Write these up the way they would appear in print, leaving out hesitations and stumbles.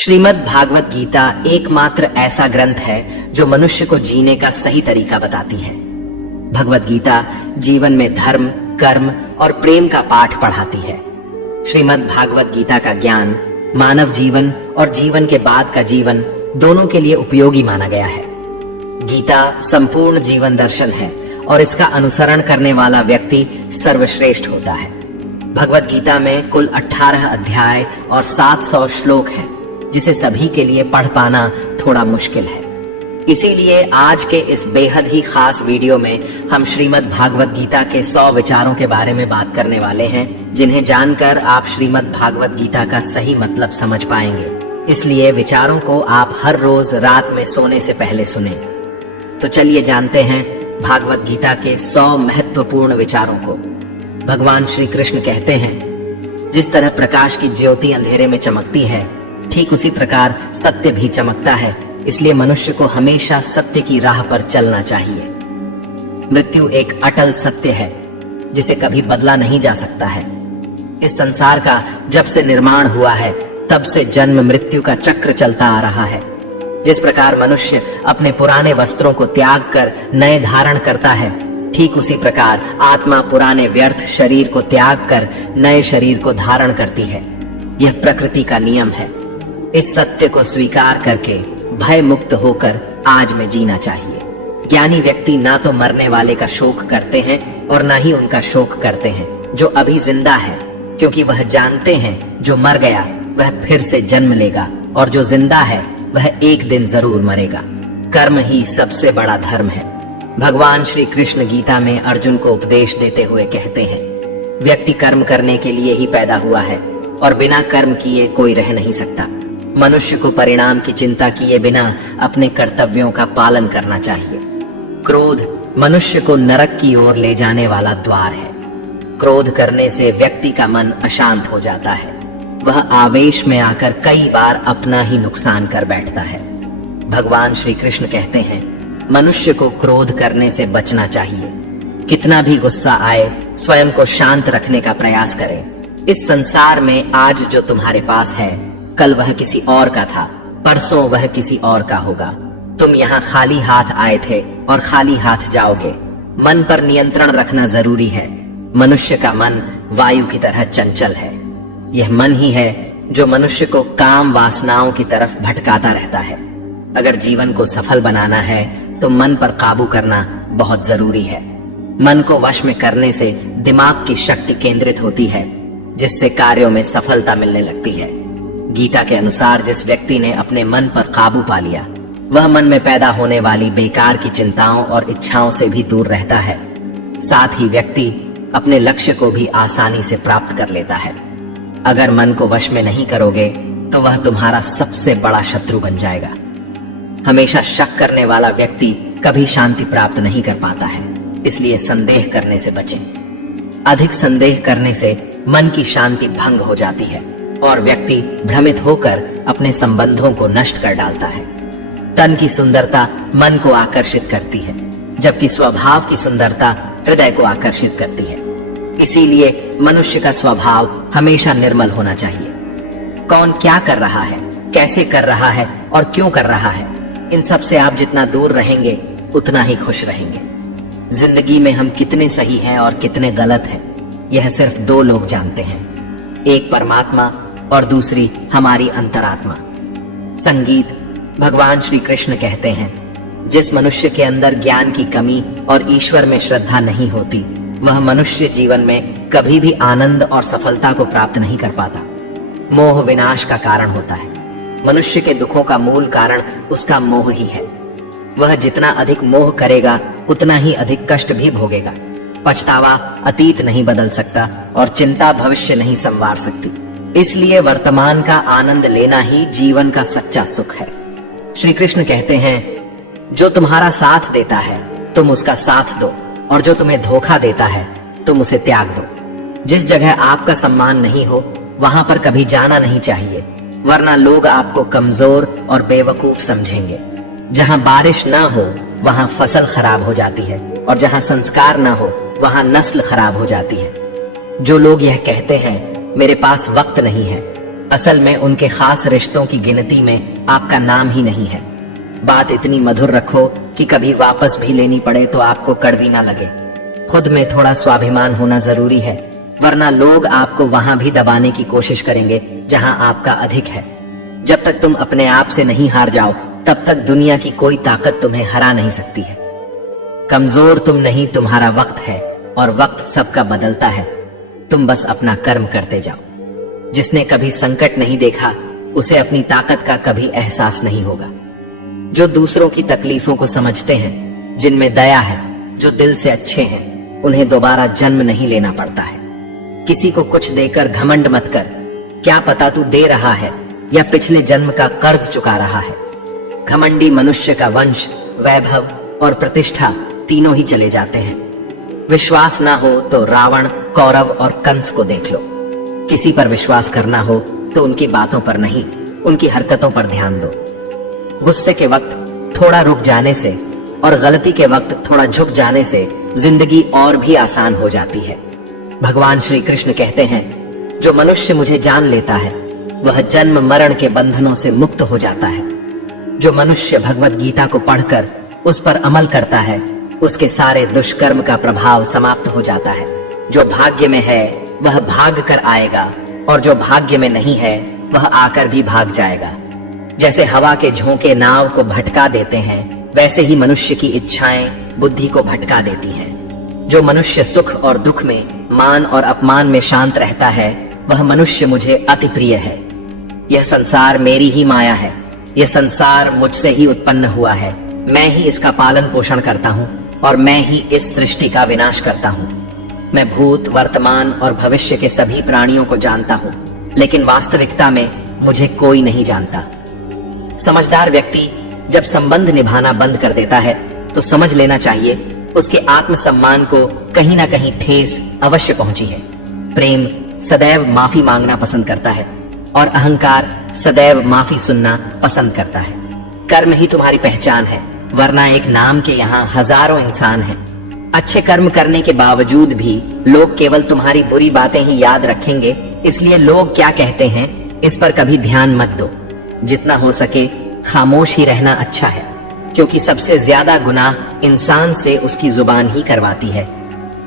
श्रीमद् भागवत गीता एकमात्र ऐसा ग्रंथ है जो मनुष्य को जीने का सही तरीका बताती है। भगवत गीता जीवन में धर्म, कर्म और प्रेम का पाठ पढ़ाती है। श्रीमद् भागवत गीता का ज्ञान मानव जीवन और जीवन के बाद का जीवन दोनों के लिए उपयोगी माना गया है। गीता संपूर्ण जीवन दर्शन है और इसका अनुसरण करने वाला व्यक्ति सर्वश्रेष्ठ होता है। भगवत गीता में कुल 18 अध्याय और 700 श्लोक हैं, जिसे सभी के लिए पढ़ पाना थोड़ा मुश्किल है। इसीलिए आज के इस बेहद ही खास वीडियो में हम श्रीमद् भागवत गीता के 100 विचारों के बारे में बात करने वाले हैं, जिन्हें जानकर आप श्रीमद् भागवत गीता का सही मतलब समझ पाएंगे। इसलिए विचारों को आप हर रोज रात में सोने से पहले सुनें। तो चलिए जानते हैं भागवत गीता के 100 महत्वपूर्ण विचारों को। भगवान श्री कृष्ण कहते हैं, जिस तरह प्रकाश की ज्योति अंधेरे में चमकती है, ठीक उसी प्रकार सत्य भी चमकता है। इसलिए मनुष्य को हमेशा सत्य की राह पर चलना चाहिए। मृत्यु एक अटल सत्य है, जिसे कभी बदला नहीं जा सकता है। इस संसार का जब से निर्माण हुआ है, तब से जन्म मृत्यु का चक्र चलता आ रहा है। जिस प्रकार मनुष्य अपने पुराने वस्त्रों को त्याग कर नए धारण करता है, ठीक उसी प्रकार आत्मा पुराने व्यर्थ शरीर को त्याग कर नए शरीर को धारण करती है। यह प्रकृति का नियम है। इस सत्य को स्वीकार करके भय मुक्त होकर आज में जीना चाहिए। ज्ञानी व्यक्ति ना तो मरने वाले का शोक करते हैं और ना ही उनका शोक करते हैं जो अभी जिंदा है, क्योंकि वह जानते हैं जो मर गया वह फिर से जन्म लेगा और जो जिंदा है वह एक दिन जरूर मरेगा। कर्म ही सबसे बड़ा धर्म है। भगवान श्री कृष्ण गीता में अर्जुन को उपदेश देते हुए कहते हैं, व्यक्ति कर्म करने के लिए ही पैदा हुआ है और बिना कर्म किए कोई रह नहीं सकता। मनुष्य को परिणाम की चिंता किए बिना अपने कर्तव्यों का पालन करना चाहिए। क्रोध मनुष्य को नरक की ओर ले जाने वाला द्वार है। क्रोध करने से व्यक्ति का मन अशांत हो जाता है। वह आवेश में आकर कई बार अपना ही नुकसान कर बैठता है। भगवान श्री कृष्ण कहते हैं, मनुष्य को क्रोध करने से बचना चाहिए। कितना भी गुस्सा आए, स्वयं को शांत रखने का प्रयास करें। इस संसार में आज जो तुम्हारे पास है, कल वह किसी और का था, परसों वह किसी और का होगा। तुम यहाँ खाली हाथ आए थे और खाली हाथ जाओगे। मन पर नियंत्रण रखना जरूरी है। मनुष्य का मन वायु की तरह चंचल है। यह मन ही है जो मनुष्य को काम वासनाओं की तरफ भटकाता रहता है। अगर जीवन को सफल बनाना है तो मन पर काबू करना बहुत जरूरी है। मन को वश में करने से दिमाग की शक्ति केंद्रित होती है, जिससे कार्यों में सफलता मिलने लगती है। गीता के अनुसार जिस व्यक्ति ने अपने मन पर काबू पा लिया, वह मन में पैदा होने वाली बेकार की चिंताओं और इच्छाओं से भी दूर रहता है। साथ ही व्यक्ति अपने लक्ष्य को भी आसानी से प्राप्त कर लेता है। अगर मन को वश में नहीं करोगे तो वह तुम्हारा सबसे बड़ा शत्रु बन जाएगा। हमेशा शक करने वाला व्यक्ति कभी शांति प्राप्त नहीं कर पाता है। इसलिए संदेह करने से बचें। अधिक संदेह करने से मन की शांति भंग हो जाती है और व्यक्ति भ्रमित होकर अपने संबंधों को नष्ट कर डालता है। तन की सुंदरता मन को आकर्षित करती है, जबकि स्वभाव की सुंदरता हृदय को आकर्षित करती है। इसीलिए मनुष्य का स्वभाव हमेशा निर्मल होना चाहिए। कौन क्या कर रहा है, कैसे कर रहा है और क्यों कर रहा है, इन सब से आप जितना दूर रहेंगे उतना ही खुश रहेंगे। जिंदगी में हम कितने सही हैं और कितने गलत हैं, यह सिर्फ दो लोग जानते हैं, एक परमात्मा और दूसरी हमारी अंतरात्मा। संगीत भगवान श्री कृष्ण कहते हैं, जिस मनुष्य के अंदर ज्ञान की कमी और ईश्वर में श्रद्धा नहीं होती, वह मनुष्य जीवन में कभी भी आनंद और सफलता को प्राप्त नहीं कर पाता। मोह विनाश का कारण होता है। मनुष्य के दुखों का मूल कारण उसका मोह ही है। वह जितना अधिक मोह करेगा उतना ही अधिक कष्ट भी भोगेगा। पछतावा अतीत नहीं बदल सकता और चिंता भविष्य नहीं संवार सकती। इसलिए वर्तमान का आनंद लेना ही जीवन का सच्चा सुख है। श्री कृष्ण कहते हैं, जो तुम्हारा साथ देता है तुम उसका साथ दो, और जो तुम्हें धोखा देता है तुम उसे त्याग दो। जिस जगह आपका सम्मान नहीं हो वहां पर कभी जाना नहीं चाहिए, वरना लोग आपको कमजोर और बेवकूफ समझेंगे। जहां बारिश ना हो वहां फसल खराब हो जाती है, और जहां संस्कार ना हो वहां नस्ल खराब हो जाती है। जो लोग यह कहते हैं, मेरे पास वक्त नहीं है, असल में उनके खास रिश्तों की गिनती में आपका नाम ही नहीं है। बात इतनी मधुर रखो कि कभी वापस भी लेनी पड़े तो आपको कड़वी ना लगे। खुद में थोड़ा स्वाभिमान होना जरूरी है, वरना लोग आपको वहां भी दबाने की कोशिश करेंगे जहां आपका अधिक है। जब तक तुम अपने आप से नहीं हार जाओ, तब तक दुनिया की कोई ताकत तुम्हें हरा नहीं सकती है। कमजोर तुम नहीं, तुम्हारा वक्त है, और वक्त सबका बदलता है। तुम बस अपना कर्म करते जाओ। जिसने कभी संकट नहीं देखा, उसे अपनी ताकत का कभी एहसास नहीं होगा। जो दूसरों की तकलीफों को समझते हैं, जिनमें दया है, जो दिल से अच्छे हैं, उन्हें दोबारा जन्म नहीं लेना पड़ता है। किसी को कुछ देकर घमंड मत कर। क्या पता तू दे रहा है या पिछले जन्म का कर्ज चुका रहा है। घमंडी मनुष्य का वंश, वैभव और प्रतिष्ठा तीनों ही चले जाते हैं। विश्वास ना हो तो रावण, कौरव और कंस को देख लो। किसी पर विश्वास करना हो तो उनकी बातों पर नहीं, उनकी हरकतों पर ध्यान दो। गुस्से के वक्त थोड़ा रुक जाने से और गलती के वक्त थोड़ा झुक जाने से जिंदगी और भी आसान हो जाती है। भगवान श्री कृष्ण कहते हैं, जो मनुष्य मुझे जान लेता है वह जन्म मरण के बंधनों से मुक्त हो जाता है। जो मनुष्य भगवत गीता को पढ़कर उस पर अमल करता है, उसके सारे दुष्कर्म का प्रभाव समाप्त हो जाता है। जो भाग्य में है वह भाग कर आएगा, और जो भाग्य में नहीं है वह आकर भी भाग जाएगा। जैसे हवा के झोंके नाव को भटका देते हैं, वैसे ही मनुष्य की इच्छाएं बुद्धि को भटका देती हैं। जो मनुष्य सुख और दुख में, मान और अपमान में शांत रहता है, वह मनुष्य मुझे अति प्रिय है। यह संसार मेरी ही माया है। यह संसार मुझसे ही उत्पन्न हुआ है। मैं ही इसका पालन पोषण करता हूँ और मैं ही इस सृष्टि का विनाश करता हूँ। मैं भूत, वर्तमान और भविष्य के सभी प्राणियों को जानता हूँ, लेकिन वास्तविकता में मुझे कोई नहीं जानता। समझदार व्यक्ति जब संबंध निभाना बंद कर देता है तो समझ लेना चाहिए उसके आत्मसम्मान को कहीं ना कहीं ठेस अवश्य पहुंची है। प्रेम सदैव माफी मांगना पसंद करता है और अहंकार सदैव माफी सुनना पसंद करता है। कर्म ही तुम्हारी पहचान है, वरना एक नाम के यहाँ हजारों इंसान हैं। अच्छे कर्म करने के बावजूद भी लोग केवल तुम्हारी बुरी बातें ही याद रखेंगे, इसलिए लोग क्या कहते हैं इस पर कभी ध्यान मत दो। जितना हो सके खामोश ही रहना अच्छा है, क्योंकि सबसे ज्यादा गुनाह इंसान से उसकी जुबान ही करवाती है।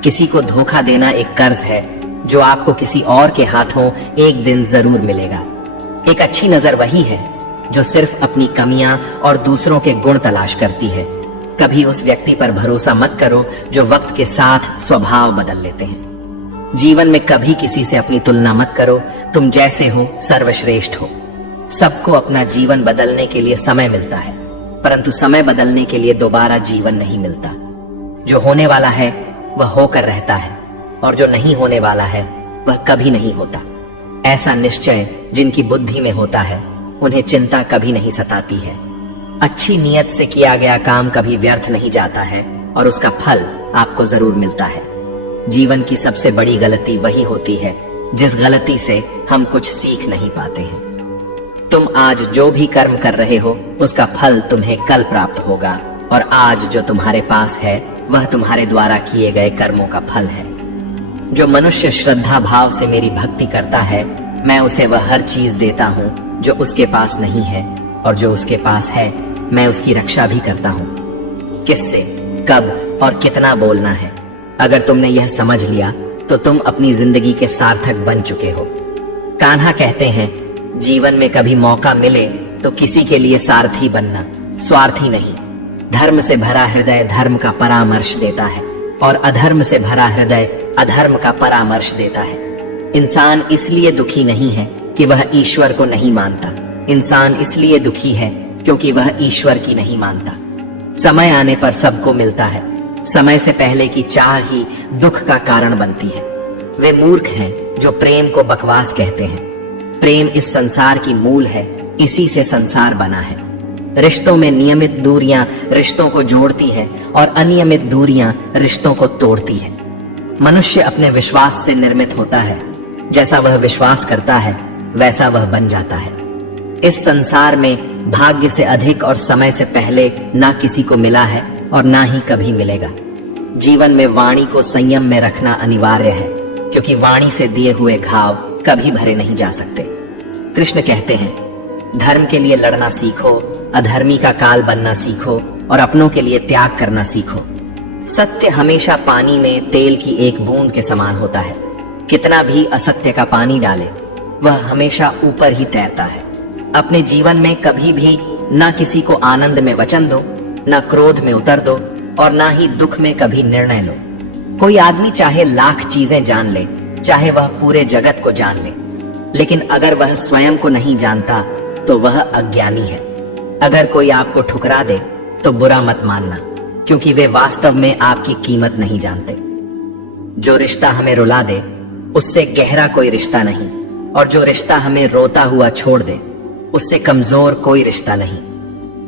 किसी को धोखा देना एक कर्ज है जो आपको किसी और के हाथों एक दिन जरूर मिलेगा। एक अच्छी नजर वही है जो सिर्फ अपनी कमियां और दूसरों के गुण तलाश करती है। कभी उस व्यक्ति पर भरोसा मत करो जो वक्त के साथ स्वभाव बदल लेते हैं। जीवन में कभी किसी से अपनी तुलना मत करो। तुम जैसे हो सर्वश्रेष्ठ हो। सबको अपना जीवन बदलने के लिए समय मिलता है, परंतु समय बदलने के लिए दोबारा जीवन नहीं मिलता। जो होने वाला है वह होकर रहता है, और जो नहीं होने वाला है वह कभी नहीं होता। ऐसा निश्चय जिनकी बुद्धि में होता है, उन्हें चिंता कभी नहीं सताती है। अच्छी नीयत से किया गया काम कभी व्यर्थ नहीं जाता है, और उसका फल आपको जरूर मिलता है। जीवन की सबसे बड़ी गलती वही होती है जिस गलती से हम कुछ सीख नहीं पाते हैं। तुम आज जो भी कर्म कर रहे हो उसका फल तुम्हें कल प्राप्त होगा, और आज जो तुम्हारे पास है वह तुम्हारे द्वारा किए गए कर्मों का फल है। जो मनुष्य श्रद्धा भाव से मेरी भक्ति करता है, मैं उसे वह हर चीज देता हूँ जो उसके पास नहीं है, और जो उसके पास है मैं उसकी रक्षा भी करता हूँ। किससे, कब और कितना बोलना है, अगर तुमने यह समझ लिया तो तुम अपनी जिंदगी के सार्थक बन चुके हो। कान्हा कहते हैं, जीवन में कभी मौका मिले तो किसी के लिए सारथी बनना, स्वार्थी नहीं। धर्म से भरा हृदय धर्म का परामर्श देता है, और अधर्म से भरा हृदय अधर्म का परामर्श देता है। इंसान इसलिए दुखी नहीं है कि वह ईश्वर को नहीं मानता। इंसान इसलिए दुखी है क्योंकि वह ईश्वर की नहीं मानता। समय आने पर सबको मिलता है। समय से पहले की चाह ही दुख का कारण बनती है। वे मूर्ख हैं जो प्रेम को बकवास कहते हैं। प्रेम इस संसार की मूल है, इसी से संसार बना है। रिश्तों में नियमित दूरियां रिश्तों को जोड़ती हैं, और अनियमित दूरियां रिश्तों को तोड़ती हैं। मनुष्य अपने विश्वास से निर्मित होता है। जैसा वह विश्वास करता है वैसा वह बन जाता है। इस संसार में भाग्य से अधिक और समय से पहले ना किसी को मिला है और ना ही कभी मिलेगा। जीवन में वाणी को संयम में रखना अनिवार्य है, क्योंकि वाणी से दिए हुए घाव कभी भरे नहीं जा सकते। कृष्ण कहते हैं, धर्म के लिए लड़ना सीखो, अधर्मी का काल बनना सीखो और अपनों के लिए त्याग करना सीखो। सत्य हमेशा पानी में तेल की एक बूंद के समान होता है। कितना भी असत्य का पानी डाले, वह हमेशा ऊपर ही तैरता है। अपने जीवन में कभी भी ना किसी को आनंद में वचन दो, ना क्रोध में उतर दो और ना ही दुख में कभी निर्णय लो। कोई आदमी चाहे लाख चीजें जान ले, चाहे वह पूरे जगत को जान ले, लेकिन अगर वह स्वयं को नहीं जानता तो वह अज्ञानी है। अगर कोई आपको ठुकरा दे तो बुरा मत मानना, क्योंकि वे वास्तव में आपकी कीमत नहीं जानते। जो रिश्ता हमें रुला दे उससे गहरा कोई रिश्ता नहीं, और जो रिश्ता हमें रोता हुआ छोड़ दे उससे कमजोर कोई रिश्ता नहीं।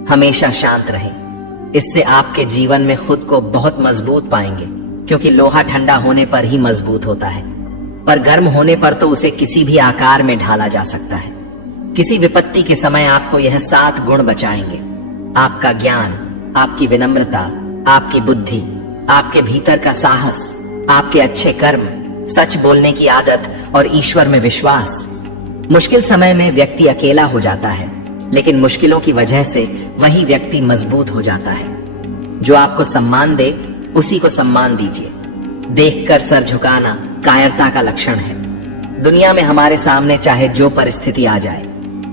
हमेशा शांत रहें, इससे आपके जीवन में खुद को बहुत मजबूत पाएंगे, क्योंकि लोहा ठंडा होने पर ही मजबूत होता है, पर गर्म होने पर तो उसे किसी भी आकार में ढाला जा सकता है। किसी विपत्ति के समय आपको यह 7 गुण बचाएंगे: आपका ज्ञान, आपकी विनम्रता, आपकी बुद्धि, आपके भीतर का साहस, आपके अच्छे कर्म, सच बोलने की आदत और ईश्वर में विश्वास। मुश्किल समय में व्यक्ति अकेला हो जाता है, लेकिन मुश्किलों की वजह से वही व्यक्ति मजबूत हो जाता है। जो आपको सम्मान दे उसी को सम्मान दीजिए। देखकर सर झुकाना कायरता का लक्षण है। दुनिया में हमारे सामने चाहे जो परिस्थिति आ जाए,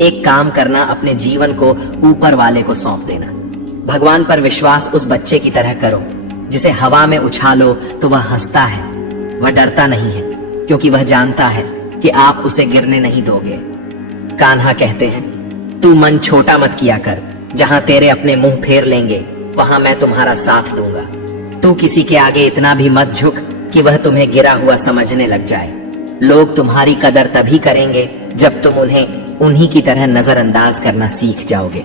एक काम करना, अपने जीवन को ऊपर वाले को सौंप देना। भगवान पर विश्वास उस बच्चे की तरह करो जिसे हवा में उछालो तो वह हंसता है। वह डरता नहीं है, क्योंकि वह जानता है कि आप उसे गिरने नहीं दोगे। कान्हा कहते हैं, तू मन छोटा मत किया कर, जहां तेरे अपने मुंह फेर लेंगे वहां मैं तुम्हारा साथ दूंगा। तू किसी के आगे इतना भी मत झुक कि वह तुम्हें गिरा हुआ समझने लग जाए। लोग तुम्हारी कदर तभी करेंगे जब तुम उन्हें उन्हीं की तरह नजरअंदाज करना सीख जाओगे।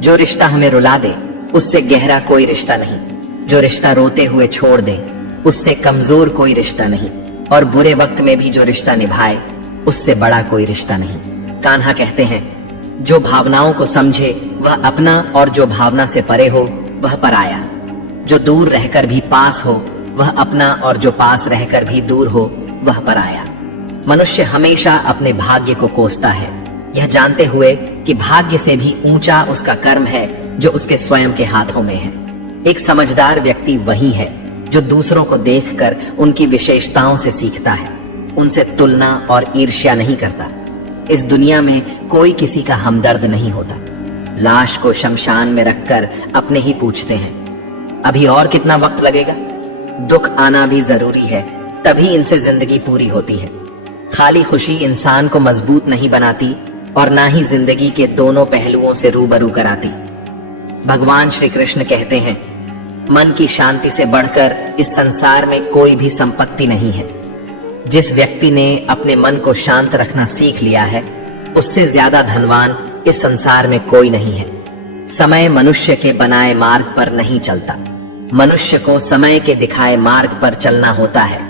जो रिश्ता हमें रुला दे उससे गहरा कोई रिश्ता नहीं। जो रिश्ता रोते हुए छोड़ दे उससे कमजोर कोई रिश्ता नहीं, और बुरे वक्त में भी जो रिश्ता निभाए उससे बड़ा कोई रिश्ता नहीं। कान्हा कहते हैं, जो भावनाओं को समझे वह अपना, और जो भावना से परे हो वह पराया। जो दूर रहकर भी पास हो वह अपना, और जो पास रहकर भी दूर हो वह पराया। मनुष्य हमेशा अपने भाग्य को कोसता है, यह जानते हुए कि भाग्य से भी ऊंचा उसका कर्म है जो उसके स्वयं के हाथों में है। एक समझदार व्यक्ति वही है जो दूसरों को देखकर उनकी विशेषताओं से सीखता है, उनसे तुलना और ईर्ष्या नहीं करता। इस दुनिया में कोई किसी का हमदर्द नहीं होता। लाश को शमशान में रखकर अपने ही पूछते हैं, अभी और कितना वक्त लगेगा? दुख आना भी जरूरी है, तभी इनसे जिंदगी पूरी होती है। खाली खुशी इंसान को मजबूत नहीं बनाती और ना ही जिंदगी के दोनों पहलुओं से रूबरू कराती। भगवान श्री कृष्ण कहते हैं, मन की शांति से बढ़कर इस संसार में कोई भी संपत्ति नहीं है। जिस व्यक्ति ने अपने मन को शांत रखना सीख लिया है, उससे ज्यादा धनवान इस संसार में कोई नहीं है। समय मनुष्य के बनाए मार्ग पर नहीं चलता, मनुष्य को समय के दिखाए मार्ग पर चलना होता है।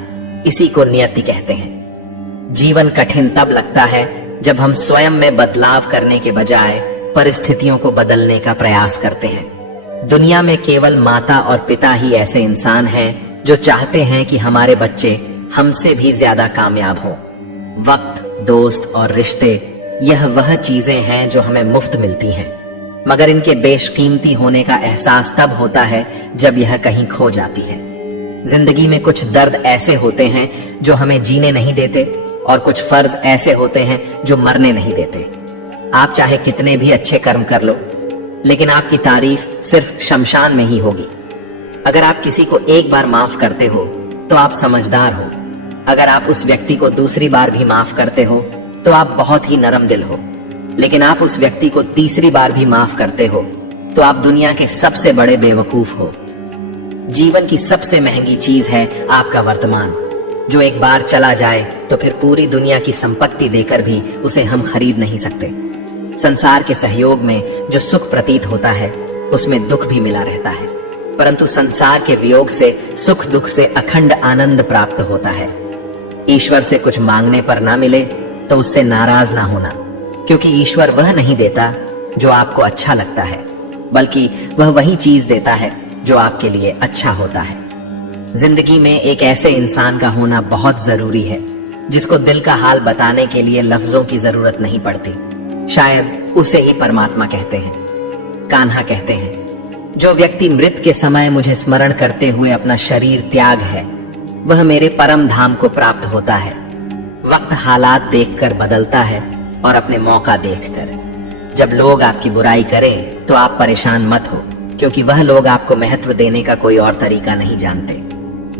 इसी को नियति कहते हैं। जीवन कठिन तब लगता है जब हम स्वयं में बदलाव करने के बजाय परिस्थितियों को बदलने का प्रयास करते हैं। दुनिया में केवल माता और पिता ही ऐसे इंसान हैं जो चाहते हैं कि हमारे बच्चे हमसे भी ज्यादा कामयाब हों। वक्त, दोस्त और रिश्ते, यह वह चीजें हैं जो हमें मुफ्त मिलती हैं, मगर इनके बेशकीमती होने का एहसास तब होता है जब यह कहीं खो जाती है। जिंदगी में कुछ दर्द ऐसे होते हैं जो हमें जीने नहीं देते, और कुछ फर्ज ऐसे होते हैं जो मरने नहीं देते। आप चाहे कितने भी अच्छे कर्म कर लो, लेकिन आपकी तारीफ सिर्फ शमशान में ही होगी। अगर आप किसी को एक बार माफ करते हो तो आप समझदार हो। अगर आप उस व्यक्ति को दूसरी बार भी माफ करते हो तो आप बहुत ही नरम दिल हो। लेकिन आप उस व्यक्ति को तीसरी बार भी माफ करते हो तो आप दुनिया के सबसे बड़े बेवकूफ हो। जीवन की सबसे महंगी चीज है आपका वर्तमान, जो एक बार चला जाए तो फिर पूरी दुनिया की संपत्ति देकर भी उसे हम खरीद नहीं सकते। संसार के सहयोग में जो सुख प्रतीत होता है उसमें दुख भी मिला रहता है, परंतु संसार के वियोग से सुख दुख से अखंड आनंद प्राप्त होता है। ईश्वर से कुछ मांगने पर ना मिले तो उससे नाराज ना होना, क्योंकि ईश्वर वह नहीं देता जो आपको अच्छा लगता है, बल्कि वह वही चीज देता है जो आपके लिए अच्छा होता है। जिंदगी में एक ऐसे इंसान का होना बहुत जरूरी है जिसको दिल का हाल बताने के लिए लफ्जों की जरूरत नहीं पड़ती। शायद उसे ही परमात्मा कहते हैं। कान्हा कहते हैं, जो व्यक्ति मृत के समय मुझे स्मरण करते हुए अपना शरीर त्याग है, वह मेरे परम धाम को प्राप्त होता है। वक्त हालात देखकर बदलता है और अपने मौका देखकर। जब लोग आपकी बुराई करें तो आप परेशान मत हो, क्योंकि वह लोग आपको महत्व देने का कोई और तरीका नहीं जानते।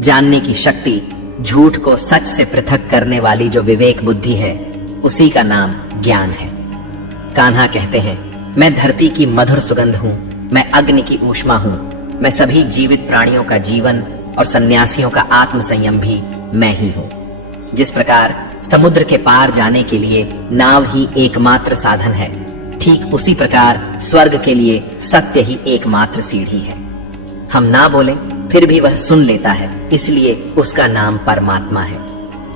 जानने की शक्ति, झूठ को सच से पृथक करने वाली जो विवेक बुद्धि है, उसी का नाम ज्ञान है। कान्हा कहते हैं, मैं धरती की मधुर सुगंध हूँ, मैं अग्नि की ऊष्मा हूँ, मैं सभी जीवित प्राणियों का जीवन और सन्यासियों का आत्म संयम भी मैं ही हूँ। जिस प्रकार समुद्र के पार जाने के लिए नाव ही एकमात्र साधन है, ठीक उसी प्रकार स्वर्ग के लिए सत्य ही एकमात्र सीढ़ी है। हम ना बोले फिर भी वह सुन लेता है, इसलिए उसका नाम परमात्मा है।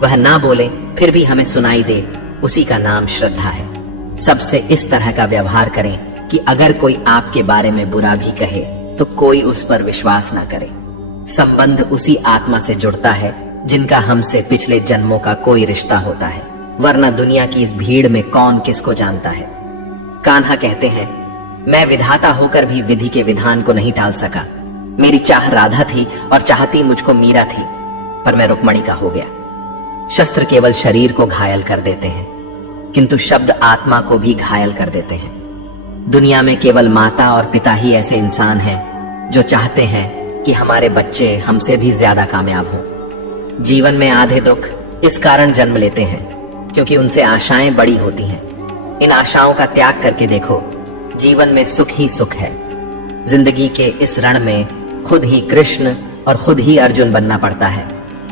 वह ना बोले फिर भी हमें सुनाई दे, उसी का नाम श्रद्धा है। सबसे इस तरह का व्यवहार करें कि अगर कोई आपके बारे में बुरा भी कहे तो कोई उस पर विश्वास ना करे। संबंध उसी आत्मा से जुड़ता है जिनका हमसे पिछले जन्मों का कोई रिश्ता होता है, वरना दुनिया की इस भीड़ में कौन किसको जानता है। कान्हा कहते हैं, मैं विधाता होकर भी विधि के विधान को नहीं टाल सका। मेरी चाह राधा थी और चाहती मुझको मीरा थी, पर मैं रुक्मणी का हो गया। शस्त्र केवल शरीर को घायल कर देते हैं, किंतु शब्द आत्मा को भी घायल कर देते हैं। दुनिया में केवल माता और पिता ही ऐसे इंसान हैं जो चाहते हैं कि हमारे बच्चे हमसे भी ज्यादा कामयाब हों। जीवन में आधे दुख इस कारण जन्म लेते हैं क्योंकि उनसे आशाएं बड़ी होती हैं। इन आशाओं का त्याग करके देखो, जीवन में सुख ही सुख है। जिंदगी के इस रण में खुद ही कृष्ण और खुद ही अर्जुन बनना पड़ता है।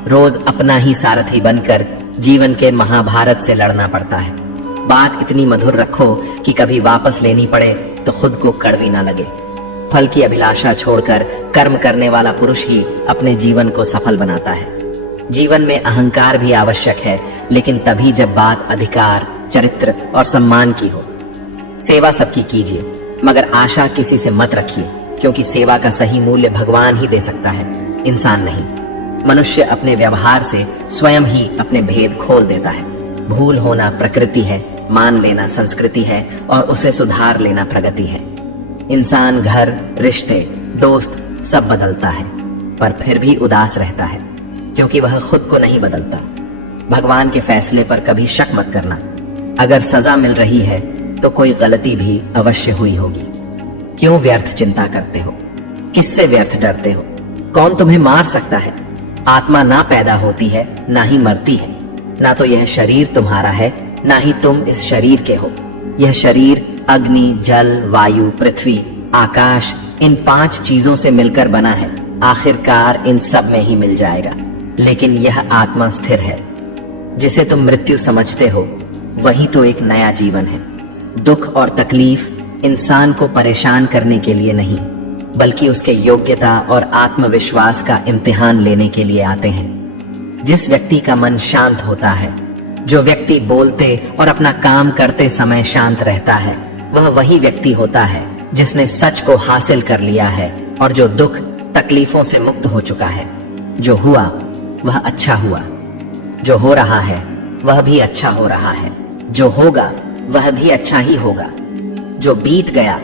रोज अपना ही सारथी बनकर जीवन के महाभारत से लड़ना पड़ता है। बात इतनी मधुर रखो कि कभी वापस लेनी पड़े तो खुद को कड़वी ना लगे। फल की अभिलाषा छोड़कर कर्म करने वाला पुरुष ही अपने जीवन को सफल बनाता है। जीवन में अहंकार भी आवश्यक है, लेकिन तभी जब बात अधिकार, चरित्र और सम्मान की हो। सेवा सबकी कीजिए, मगर आशा किसी से मत रखिए, क्योंकि सेवा का सही मूल्य भगवान ही दे सकता है, इंसान नहीं। मनुष्य अपने व्यवहार से स्वयं ही अपने भेद खोल देता है। भूल होना प्रकृति है, मान लेना संस्कृति है और उसे सुधार लेना प्रगति है। इंसान घर, रिश्ते, दोस्त सब बदलता है, पर फिर भी उदास रहता है, क्योंकि वह खुद को नहीं बदलता। भगवान के फैसले पर कभी शक मत करना। अगर सजा मिल रही है तो कोई गलती भी अवश्य हुई होगी। क्यों व्यर्थ चिंता करते हो? किससे व्यर्थ डरते हो? कौन तुम्हें मार सकता है? आत्मा ना पैदा होती है, ना ही मरती है। ना तो यह शरीर तुम्हारा है, ना ही तुम इस शरीर के हो। यह शरीर अग्नि, जल, वायु, पृथ्वी, आकाश, इन 5 चीजों से मिलकर बना है। आखिरकार इन सब में ही मिल जाएगा। लेकिन यह आत्मा स्थिर है। जिसे तुम मृत्यु समझते हो, वही तो एक नया जीवन है। दुख और तकलीफ इंसान को परेशान करने के लिए नहीं, बल्कि उसके योग्यता और आत्मविश्वास का इम्तिहान लेने के लिए आते हैं। जिस व्यक्ति का मन शांत होता है, जो व्यक्ति बोलते और अपना काम करते समय शांत रहता है, वह वही व्यक्ति होता है जिसने सच को हासिल कर लिया है और जो दुख तकलीफों से मुक्त हो चुका है। जो हुआ वह अच्छा हुआ, जो हो रहा है वह भी अच्छा हो रहा है, जो होगा वह भी अच्छा ही होगा। जो बीत गया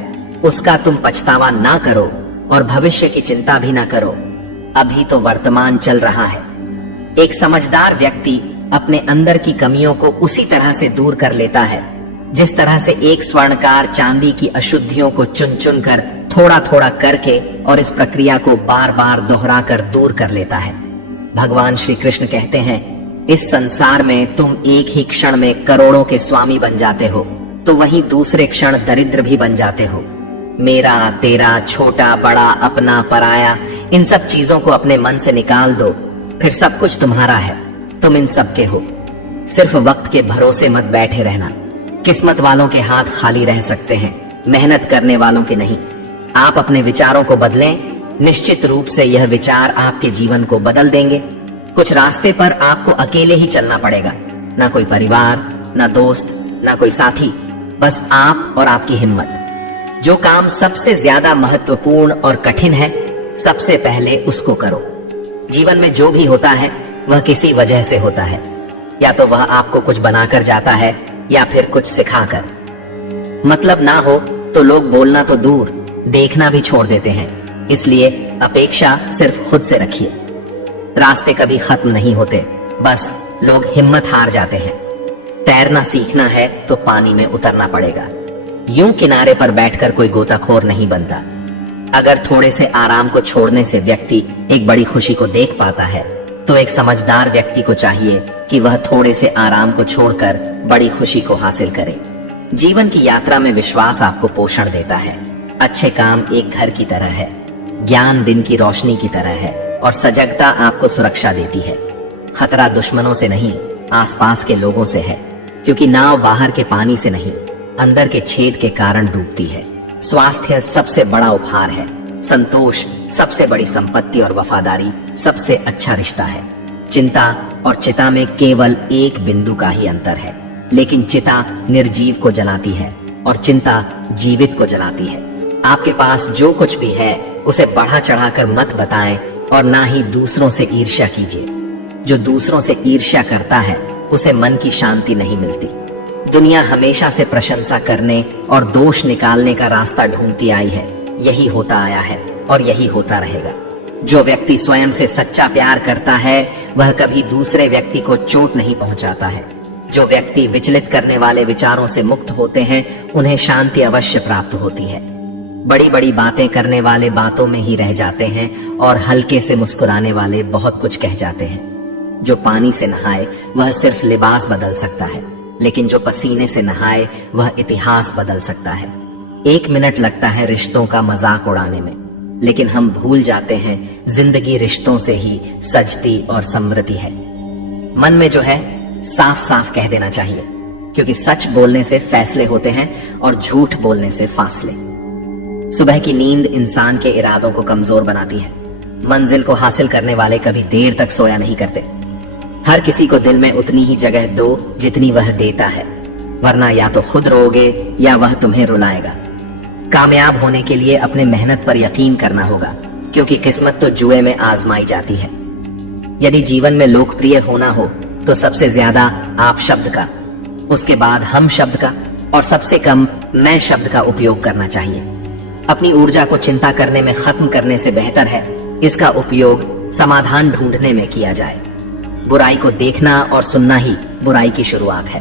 उसका तुम पछतावा ना करो और भविष्य की चिंता भी ना करो। अभी तो वर्तमान चल रहा है। एक समझदार व्यक्ति अपने अंदर की कमियों को उसी तरह से दूर कर लेता है जिस तरह से एक स्वर्णकार चांदी की अशुद्धियों को चुन चुन कर थोड़ा थोड़ा करके और इस प्रक्रिया को बार बार दोहरा कर दूर कर लेता है। भगवान श्री कृष्ण कहते हैं, इस संसार में तुम एक ही क्षण में करोड़ों के स्वामी बन जाते हो, तो वहीं दूसरे क्षण दरिद्र भी बन जाते हो। मेरा, तेरा, छोटा, बड़ा, अपना, पराया, इन सब चीजों को अपने मन से निकाल दो, फिर सब कुछ तुम्हारा है। तुम इन सब के हो। सिर्फ वक्त के भरोसे मत बैठे रहना। किस्मत वालों के हाथ खाली रह सकते हैं, मेहनत करने वालों के नहीं। आप अपने विचारों को बदलें, निश्चित रूप से यह विचार आपके जीवन को बदल देंगे। कुछ रास्ते पर आपको अकेले ही चलना पड़ेगा, ना कोई परिवार, ना दोस्त, ना कोई साथी, बस आप और आपकी हिम्मत। जो काम सबसे ज्यादा महत्वपूर्ण और कठिन है, सबसे पहले उसको करो। जीवन में जो भी होता है वह किसी वजह से होता है। या तो वह आपको कुछ बनाकर जाता है या फिर कुछ सिखाकर। मतलब ना हो तो लोग बोलना तो दूर, देखना भी छोड़ देते हैं। इसलिए अपेक्षा सिर्फ खुद से रखिए। रास्ते कभी खत्म नहीं होते, बस लोग हिम्मत हार जाते हैं। तैरना सीखना है तो पानी में उतरना पड़ेगा। यूं किनारे पर बैठकर कोई गोताखोर नहीं बनता। अगर थोड़े से आराम को छोड़ने से व्यक्ति एक बड़ी खुशी को देख पाता है, तो एक समझदार व्यक्ति को चाहिए कि वह थोड़े से आराम को छोड़कर बड़ी खुशी को हासिल करे। जीवन की यात्रा में विश्वास आपको पोषण देता है। अच्छे काम एक घर की तरह है, ज्ञान दिन की रोशनी की तरह है और सजगता आपको सुरक्षा देती है। खतरा दुश्मनों से नहीं, आसपास के लोगों से है, क्योंकि नाव बाहर के पानी से नहीं, अंदर के छेद के कारण डूबती है। स्वास्थ्य सबसे बड़ा उपहार है, संतोष सबसे बड़ी संपत्ति और वफादारी सबसे अच्छा रिश्ता है। चिंता और चिता में केवल एक बिंदु का ही अंतर है, लेकिन चिता निर्जीव को जलाती है और चिंता जीवित को जलाती है। आपके पास जो कुछ भी है उसे बढ़ा चढ़ाकर मत बताएं और ना ही दूसरों से ईर्ष्या कीजिए। जो दूसरों से ईर्ष्या करता है उसे मन की शांति नहीं मिलती। दुनिया हमेशा से प्रशंसा करने और दोष निकालने का रास्ता ढूंढती आई है। यही होता आया है और यही होता रहेगा। जो व्यक्ति स्वयं से सच्चा प्यार करता है वह कभी दूसरे व्यक्ति को चोट नहीं पहुंचाता है। जो व्यक्ति विचलित करने वाले विचारों से मुक्त होते हैं उन्हें शांति अवश्य प्राप्त होती है। बड़ी बड़ी बातें करने वाले बातों में ही रह जाते हैं और हल्के से मुस्कुराने वाले बहुत कुछ कह जाते हैं। जो पानी से नहाए वह सिर्फ लिबास बदल सकता है, लेकिन जो पसीने से नहाए वह इतिहास बदल सकता है। 1 मिनट लगता है रिश्तों का मजाक उड़ाने में, लेकिन हम भूल जाते हैं जिंदगी रिश्तों से ही सजती और समृद्धि है। मन में जो है साफ साफ कह देना चाहिए, क्योंकि सच बोलने से फैसले होते हैं और झूठ बोलने से फासले। सुबह की नींद इंसान के इरादों को कमजोर बनाती है। मंजिल को हासिल करने वाले कभी देर तक सोया नहीं करते। हर किसी को दिल में उतनी ही जगह दो जितनी वह देता है, वरना या तो खुद रोओगे या वह तुम्हें रुलाएगा। कामयाब होने के लिए अपने मेहनत पर यकीन करना होगा, क्योंकि किस्मत तो जुए में आजमाई जाती है। यदि जीवन में लोकप्रिय होना हो तो सबसे ज्यादा आप शब्द का, उसके बाद हम शब्द का और सबसे कम मैं शब्द का उपयोग करना चाहिए। अपनी ऊर्जा को चिंता करने में खत्म करने से बेहतर है इसका उपयोग समाधान ढूंढने में किया जाए। बुराई को देखना और सुनना ही बुराई की शुरुआत है।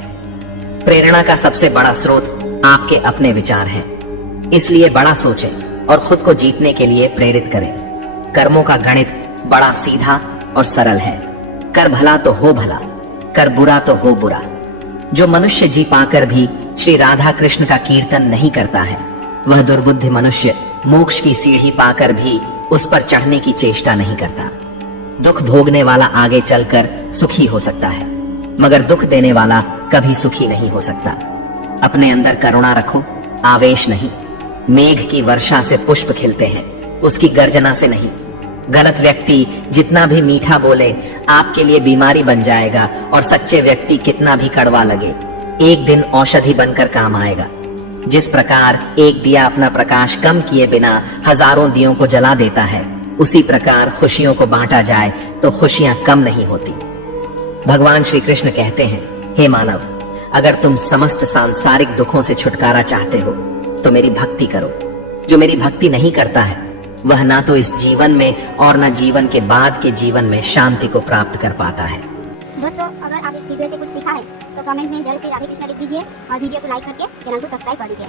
प्रेरणा का सबसे बड़ा स्रोत आपके अपने विचार हैं। इसलिए बड़ा सोचें और खुद को जीतने के लिए प्रेरित करें। कर्मों का गणित बड़ा सीधा और सरल है। कर भला तो हो भला, कर बुरा तो हो बुरा। जो मनुष्य जी पाकर भी श्री राधा कृष्ण का कीर्तन नहीं करता है, वह दुर्बुद्धि मनुष्य मोक्ष की सीढ़ी पाकर भी उस पर चढ़ने की चेष्टा नहीं करता। दुख भोगने वाला आगे चलकर सुखी हो सकता है, मगर दुख देने वाला कभी सुखी नहीं हो सकता। अपने अंदर करुणा रखो, आवेश नहीं। मेघ की वर्षा से पुष्प खिलते हैं, उसकी गर्जना से नहीं। गलत व्यक्ति जितना भी मीठा बोले आपके लिए बीमारी बन जाएगा, और सच्चे व्यक्ति कितना भी कड़वा लगे एक दिन औषधि बनकर काम आएगा। जिस प्रकार एक दिया अपना प्रकाश कम किए बिना हजारों दियों को जला देता है, उसी प्रकार खुशियों को बांटा जाए तो खुशियां कम नहीं होती। भगवान श्री कृष्ण कहते हैं, हे मानव, अगर तुम समस्त सांसारिक दुखों से छुटकारा चाहते हो तो मेरी भक्ति करो। जो मेरी भक्ति नहीं करता है वह ना तो इस जीवन में और ना जीवन के बाद के जीवन में शांति को प्राप्त कर पाता है। दोस्तों, अगर आप इस वीडियो से कुछ सीखा है तो कमेंट में जय श्री राधे कृष्ण लिख दीजिए और वीडियो को लाइक करके चैनल को सब्सक्राइब कर दीजिए।